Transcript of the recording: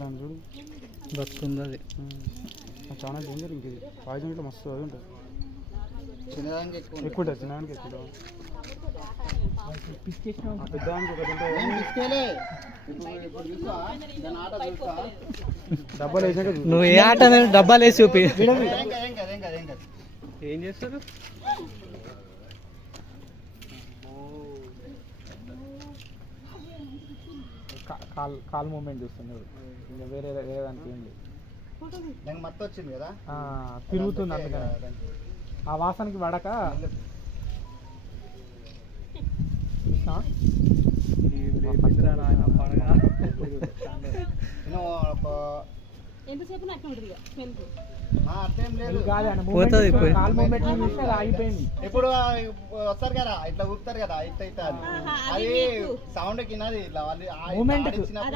దాని చూడు బతుకుంది అది. చాలా డేంజర్. ఇంక ఇది పాయిజన్ ఇట్లా మస్తు అది ఉంటుంది. చిన్నదానికి ఎక్కువ ఉంటుంది, చిన్నదానికి ఎక్కువ పెద్దదానికి ఒకటి ఉంటుంది. డబ్బాలు వేసాక నువ్వు ఏ ఆట అనేది డబ్బాలు వేసి చూపి. ఏం చేస్తారు? కాల్ మూమెంట్ చూస్తున్నాడు, ఇంకా వేరే వేరే దానికి ఏం లేదు. మత్తు వచ్చింది కదా, తిరుగుతుంది. అందుకని ఆ వాసనకి పడక ఆగిపోయింది. ఇప్పుడు వస్తారు కదా ఇట్లా ఊపుతారు కదా, ఇట్లా ఇట్లా అది సౌండ్ కిన్నది ఇట్లా వాళ్ళు